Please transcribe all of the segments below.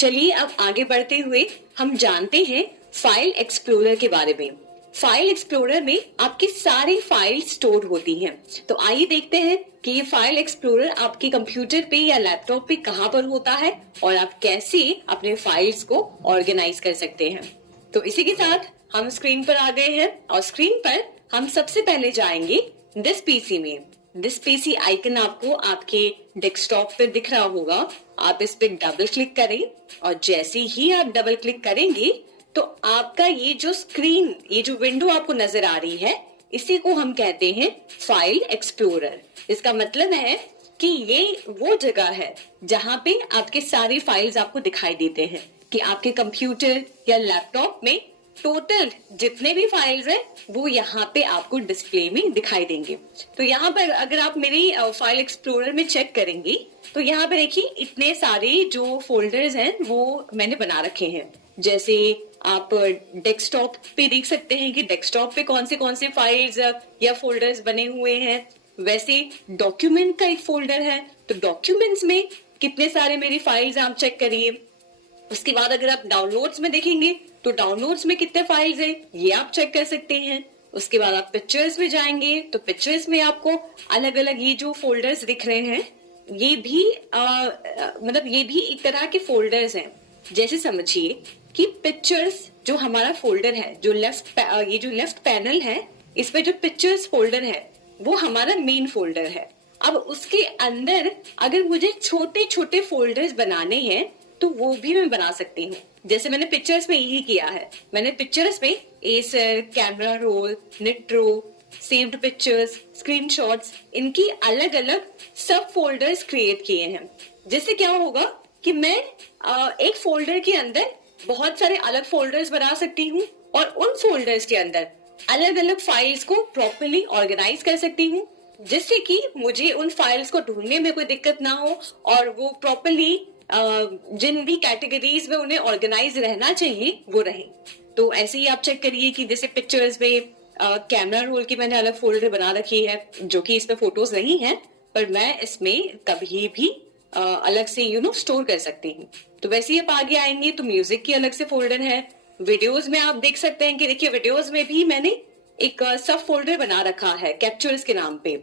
चलिए अब आगे बढ़ते हुए हम जानते हैं फाइल एक्सप्लोरर के बारे में। फाइल एक्सप्लोरर में आपकी सारी फाइल स्टोर होती हैं। तो आइए देखते हैं कि ये फाइल एक्सप्लोरर आपके कंप्यूटर पे या लैपटॉप पे कहाँ पर होता है और आप कैसे अपने फाइल्स को ऑर्गेनाइज कर सकते हैं। तो इसी के साथ हम स्क्रीन पर आ गए हैं और स्क्रीन पर हम सबसे पहले जाएंगे दिस पीसी में। दिस पीसी आइकन आपको आपके डेस्कटॉप पर दिख रहा होगा। आप इस पे डबल क्लिक करें और जैसे ही आप डबल क्लिक करेंगे तो आपका ये जो स्क्रीन, ये जो विंडो आपको नजर आ रही है, इसी को हम कहते हैं फाइल एक्सप्लोरर। इसका मतलब है कि ये वो जगह है जहां पे आपके सारी फाइल्स आपको दिखाई देते हैं कि आपके कंप्यूटर या लैपटॉप में टोटल जितने भी फाइल्स हैं वो यहाँ पे आपको डिस्प्ले में दिखाई देंगे। तो यहाँ पर अगर आप मेरी फाइल एक्सप्लोरर में चेक करेंगे तो यहाँ पे देखिए इतने सारे जो फोल्डर्स हैं वो मैंने बना रखे हैं। जैसे आप डेस्कटॉप पे देख सकते हैं कि डेस्कटॉप पे कौन से फाइल्स या फोल्डर्स बने हुए हैं। वैसे डॉक्यूमेंट का एक फोल्डर है, तो डॉक्यूमेंट्स में कितने सारे मेरी फाइल्स आप चेक करिए। उसके बाद अगर आप डाउनलोड्स में देखेंगे तो डाउनलोड्स में कितने फाइल्स हैं ये आप चेक कर सकते हैं। उसके बाद आप पिक्चर्स में जाएंगे तो पिक्चर्स में आपको अलग अलग ये जो फोल्डर्स दिख रहे हैं ये भी मतलब ये भी एक तरह के फोल्डर्स हैं। जैसे समझिए कि पिक्चर्स जो हमारा फोल्डर है, जो लेफ्ट पैनल है, इस पे जो पिक्चर्स फोल्डर है वो हमारा मेन फोल्डर है। अब उसके अंदर अगर मुझे छोटे छोटे फोल्डर्स बनाने हैं तो वो भी मैं बना सकती हूँ। जैसे मैंने पिक्चर्स में यही किया है। मैंने पिक्चर्स में Acer, camera roll, Nitro, saved pictures, screenshots, इनकी अलग अलग सब फोल्डर्स क्रिएट किए हैं। जिससे क्या होगा कि मैं एक फोल्डर के अंदर बहुत सारे अलग फोल्डर्स बना सकती हूँ और उन फोल्डर्स के अंदर अलग अलग फाइल्स को प्रॉपर्ली ऑर्गेनाइज कर सकती हूँ, जिससे कि मुझे उन फाइल्स को ढूंढने में कोई दिक्कत ना हो और वो प्रॉपर्ली जिन भी कैटेगरीज में उन्हें ऑर्गेनाइज रहना चाहिए वो रहे। तो ऐसे ही आप चेक करिए कि जैसे पिक्चर्स में कैमरा रोल की मैंने अलग फोल्डर बना रखी है, जो कि इसमें फोटोज नहीं है, पर मैं इसमें कभी भी अलग से स्टोर कर सकती हूँ। तो वैसे ही आप आगे आएंगे तो म्यूजिक की अलग से फोल्डर है। वीडियोज में आप देख सकते हैं कि देखिए वीडियोज में भी मैंने एक सब फोल्डर बना रखा है कैप्चर्स के नाम पे,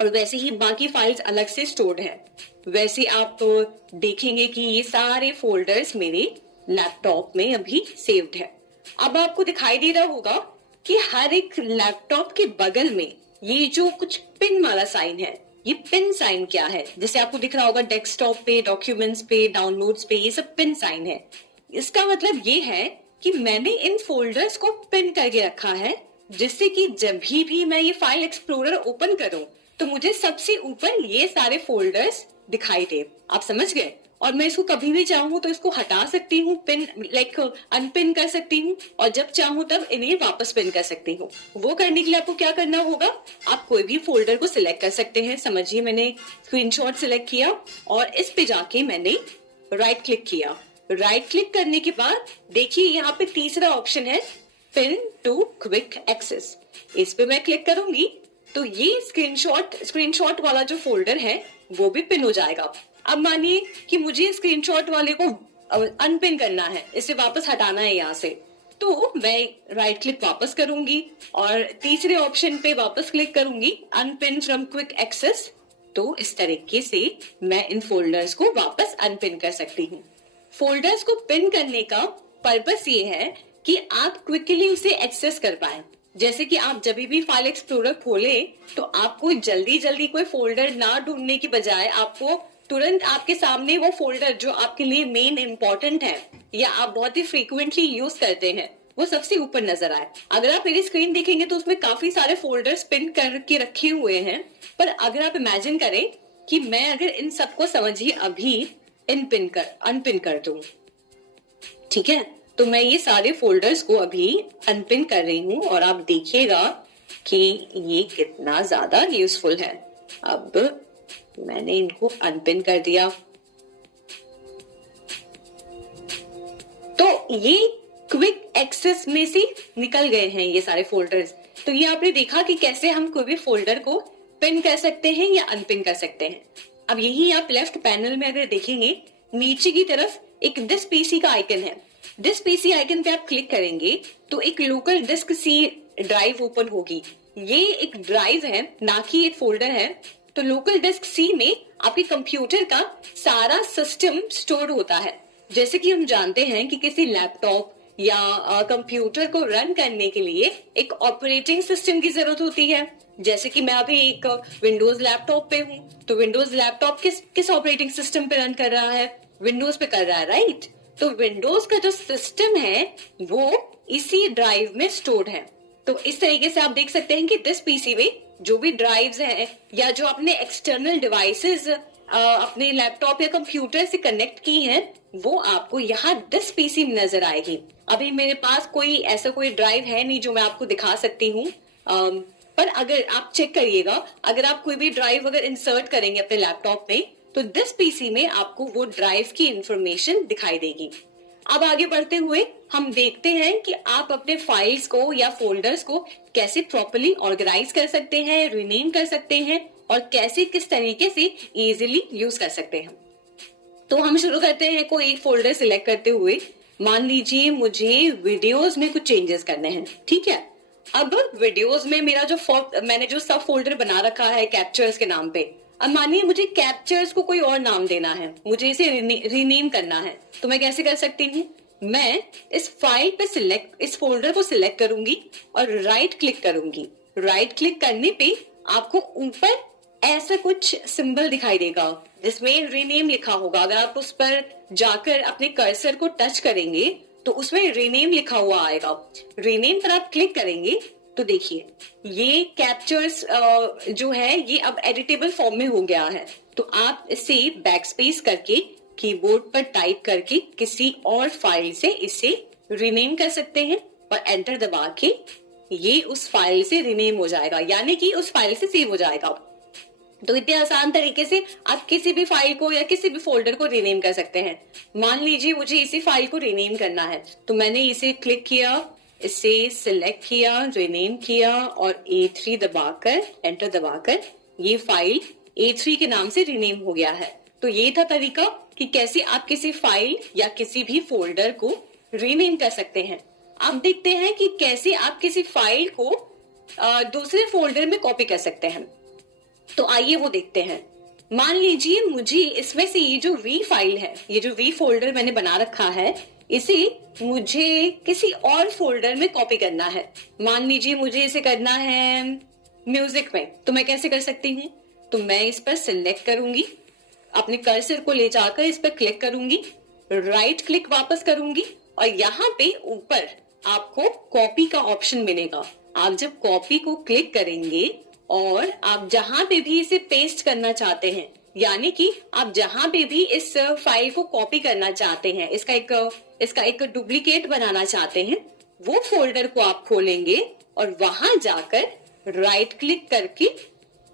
और वैसे ही बाकी फाइल्स अलग से स्टोर्ड है। वैसे आप देखेंगे कि ये सारे फोल्डर्स मेरे लैपटॉप में अभी सेव्ड है। अब आपको दिखाई दे रहा होगा कि हर एक लैपटॉप के बगल में ये जो कुछ पिन वाला साइन है, ये पिन साइन क्या है? जैसे आपको दिख रहा होगा डेस्कटॉप पे, डॉक्यूमेंट्स पे, डाउनलोड्स पे, ये सब पिन साइन है। इसका मतलब ये है कि मैंने इन फोल्डर्स को पिन करके रखा है, जिससे कि जब भी मैं ये फाइल एक्सप्लोरर ओपन करूं तो मुझे सबसे ऊपर ये सारे फोल्डर्स दिखाई दे। आप समझ गए? और मैं इसको कभी भी चाहूँ तो इसको हटा सकती हूँ, पिन अनपिन कर सकती हूँ, और जब चाहूँ तब इन्हें वापस पिन कर सकती हूँ। वो करने के लिए आपको क्या करना होगा, आप कोई भी फोल्डर को सिलेक्ट कर सकते हैं। समझिए मैंने स्क्रीनशॉट सिलेक्ट किया और इस पे जाके मैंने राइट क्लिक किया। राइट क्लिक करने के बाद देखिए यहाँ पे तीसरा ऑप्शन है पिन टू क्विक एक्सेस। इस पे मैं क्लिक करूंगी तो ये स्क्रीनशॉट वाला जो फोल्डर है वो भी पिन हो जाएगा। अब मानिए कि मुझे स्क्रीनशॉट वाले को अनपिन करना है, इसे वापस हटाना है यहाँ से, तो मैं राइट क्लिक वापस करूंगी और तीसरे ऑप्शन पे वापस क्लिक करूंगी अनपिन फ्रॉम क्विक एक्सेस। तो इस तरीके से मैं इन फोल्डर्स को वापस अनपिन कर सकती हूँ। फोल्डर्स को पिन करने का पर्पस ये है कि आप क्विकली उसे एक्सेस कर पाए। जैसे कि आप जब भी फाइल एक्सप्लोरर खोले तो आपको जल्दी कोई फोल्डर ना ढूंढने की बजाय आपको तुरंत आपके सामने वो फोल्डर जो आपके लिए मेन इंपॉर्टेंट है या आप बहुत ही फ्रीक्वेंटली यूज करते हैं वो सबसे ऊपर नजर आए। अगर आप मेरी स्क्रीन देखेंगे तो उसमें काफी सारे फोल्डर्स पिन करके रखे हुए हैं, पर अगर आप इमेजिन करें कि मैं अगर इन सबको समझिए अभी अनपिन कर दूं, ठीक है, तो मैं ये सारे फोल्डर्स को अभी अनपिन कर रही हूँ और आप देखिएगा कि ये कितना ज्यादा यूजफुल है। अब मैंने इनको अनपिन कर दिया तो ये क्विक एक्सेस में से निकल गए हैं ये सारे फोल्डर्स। तो ये आपने देखा कि कैसे हम कोई भी फोल्डर को पिन कर सकते हैं या अनपिन कर सकते हैं। अब यही आप लेफ्ट पैनल में अगर देखेंगे नीचे की तरफ एक दिस पीसी का आइकन है। दिस पीसी आइकन पे आप क्लिक करेंगे तो एक local disk C drive open होगी। ये एक ड्राइव है, ना कि एक फोल्डर है। तो लोकल डिस्क सी में आपके कंप्यूटर का सारा सिस्टम स्टोर होता है। जैसे कि हम जानते हैं कि किसी लैपटॉप या कंप्यूटर को रन करने के लिए एक ऑपरेटिंग सिस्टम की जरूरत होती है। जैसे कि मैं अभी एक विंडोज लैपटॉप पे हूँ, तो विंडोज लैपटॉप किस ऑपरेटिंग सिस्टम पे रन कर रहा है? विंडोज पे कर रहा है, राइट? तो विंडोज का जो सिस्टम है वो इसी ड्राइव में स्टोर्ड है। तो इस तरीके से आप देख सकते हैं कि दिस पीसी में जो भी ड्राइव्स हैं या जो अपने एक्सटर्नल डिवाइसेस अपने लैपटॉप या कंप्यूटर से कनेक्ट की हैं, वो आपको यहाँ दिस पीसी में नजर आएगी। अभी मेरे पास कोई ड्राइव है नहीं जो मैं आपको दिखा सकती हूँ, पर अगर आप चेक करिएगा, अगर आप कोई भी ड्राइव अगर इंसर्ट करेंगे अपने लैपटॉप में तो दिस पीसी में आपको वो ड्राइव की इंफॉर्मेशन दिखाई देगी। अब आगे बढ़ते हुए हम देखते हैं कि आप अपने फाइल्स को या फोल्डर्स को कैसे प्रॉपर्ली ऑर्गेनाइज कर सकते हैं, रीनेम कर सकते हैं और कैसे किस तरीके से इजीली यूज कर सकते हैं। तो हम शुरू करते हैं कोई एक फोल्डर सिलेक्ट करते हुए। मान लीजिए मुझे वीडियोस में कुछ चेंजेस करने हैं, ठीक है। अब वीडियोस में मेरा मैंने जो सब फोल्डर बना रखा है कैप्चर्स के नाम पे, अब मानिए मुझे कैप्चर्स को कोई और नाम देना है, मुझे इसे रीनेम करना है, तो मैं कैसे कर सकती हूँ? मैं इस फाइल पे इस फोल्डर को सिलेक्ट करूंगी और राइट क्लिक करूंगी। राइट क्लिक करने पे आपको ऊपर ऐसा कुछ सिंबल दिखाई देगा जिसमें रीनेम लिखा होगा। अगर आप उस पर जाकर अपने कर्सर को टच करेंगे तो उसमें रीनेम लिखा हुआ आएगा। रीनेम पर आप क्लिक करेंगे तो देखिए ये कैप्चर्स जो है ये अब एडिटेबल फॉर्म में हो गया है। तो आप इसे बैकस्पेस करके कीबोर्ड पर टाइप करके किसी और फाइल से इसे रीनेम कर सकते हैं और एंटर दबा के ये उस फाइल से रीनेम हो जाएगा, यानी कि उस फाइल से सेव हो जाएगा। तो इतने आसान तरीके से आप किसी भी फाइल को या किसी भी फोल्डर को रीनेम कर सकते हैं। मान लीजिए मुझे इसी फाइल को रीनेम करना है, तो मैंने इसे क्लिक किया, इसे सिलेक्ट किया, रीनेम किया और A3 दबाकर एंटर दबाकर ये फाइल A3 के नाम से रीनेम हो गया है। तो ये था तरीका कि कैसे आप किसी फाइल या किसी भी फोल्डर को रीनेम कर सकते हैं। अब देखते हैं कि कैसे आप किसी फाइल को दूसरे फोल्डर में कॉपी कर सकते हैं। तो आइए वो देखते हैं। मान लीजिए मुझे इसमें से ये जो वी फाइल है, ये जो वी फोल्डर मैंने बना रखा है, इसे मुझे किसी और फोल्डर में कॉपी करना है। मान लीजिए मुझे इसे करना है म्यूजिक में, तो मैं कैसे कर सकती हूँ? तो मैं इस पर सिलेक्ट करूंगी, अपने कर्सर को ले जाकर इस पर क्लिक करूंगी, राइट क्लिक वापस करूंगी और यहाँ पे ऊपर आपको कॉपी का ऑप्शन मिलेगा। आप जब कॉपी को क्लिक करेंगे और आप जहां पे भी इसे पेस्ट करना चाहते हैं, यानी कि आप जहां पे भी इस फाइल को कॉपी करना चाहते हैं, इसका एक डुप्लीकेट बनाना चाहते हैं, वो फोल्डर को आप खोलेंगे और वहां जाकर राइट क्लिक करके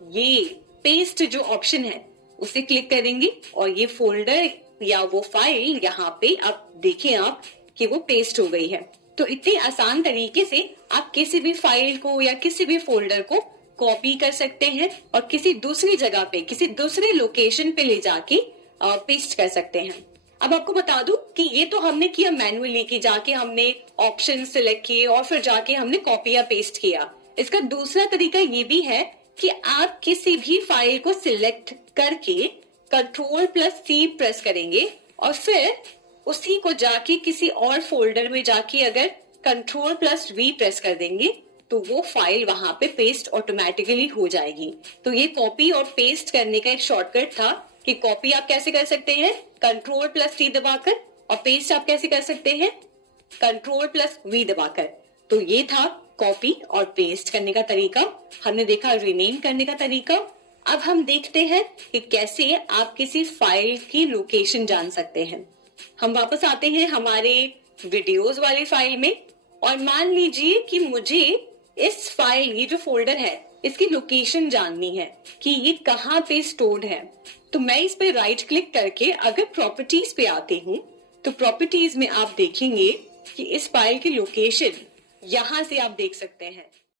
ये पेस्ट जो ऑप्शन है उसे क्लिक करेंगे और ये फोल्डर या वो फाइल यहाँ पे आप देखें आप कि वो पेस्ट हो गई है। तो इतने आसान तरीके से आप किसी भी फाइल को या किसी भी फोल्डर को कॉपी कर सकते हैं और किसी दूसरी जगह पे, किसी दूसरे लोकेशन पे ले जाके पेस्ट कर सकते हैं। अब आपको बता दूं कि ये तो हमने किया मैन्युअली, कि जाके हमने ऑप्शन सिलेक्ट किए और फिर जाके हमने कॉपी या पेस्ट किया। इसका दूसरा तरीका ये भी है कि आप किसी भी फाइल को सिलेक्ट करके Ctrl+C प्रेस करेंगे और फिर उसी को जाके किसी और फोल्डर में जाके अगर Ctrl+V प्रेस कर देंगे तो वो फाइल वहां पे पेस्ट ऑटोमेटिकली हो जाएगी। तो ये कॉपी और पेस्ट करने का एक शॉर्टकट था कि कॉपी आप कैसे कर सकते हैं Ctrl+C दबाकर और पेस्ट आप कैसे कर सकते हैं Ctrl+V दबाकर। तो ये था कॉपी और पेस्ट करने का तरीका, हमने देखा रीनेम करने का तरीका। अब हम देखते हैं कि कैसे आप किसी फाइल की लोकेशन जान सकते हैं। हम वापस आते हैं हमारे वीडियोस वाली फाइल में और मान लीजिए कि मुझे इस फाइल, ये जो फोल्डर है, इसकी लोकेशन जाननी है कि ये कहाँ पे स्टोर्ड है। तो मैं इस पे राइट क्लिक करके अगर प्रॉपर्टीज पे आती हूँ तो प्रॉपर्टीज में आप देखेंगे कि इस फाइल की लोकेशन यहाँ से आप देख सकते हैं।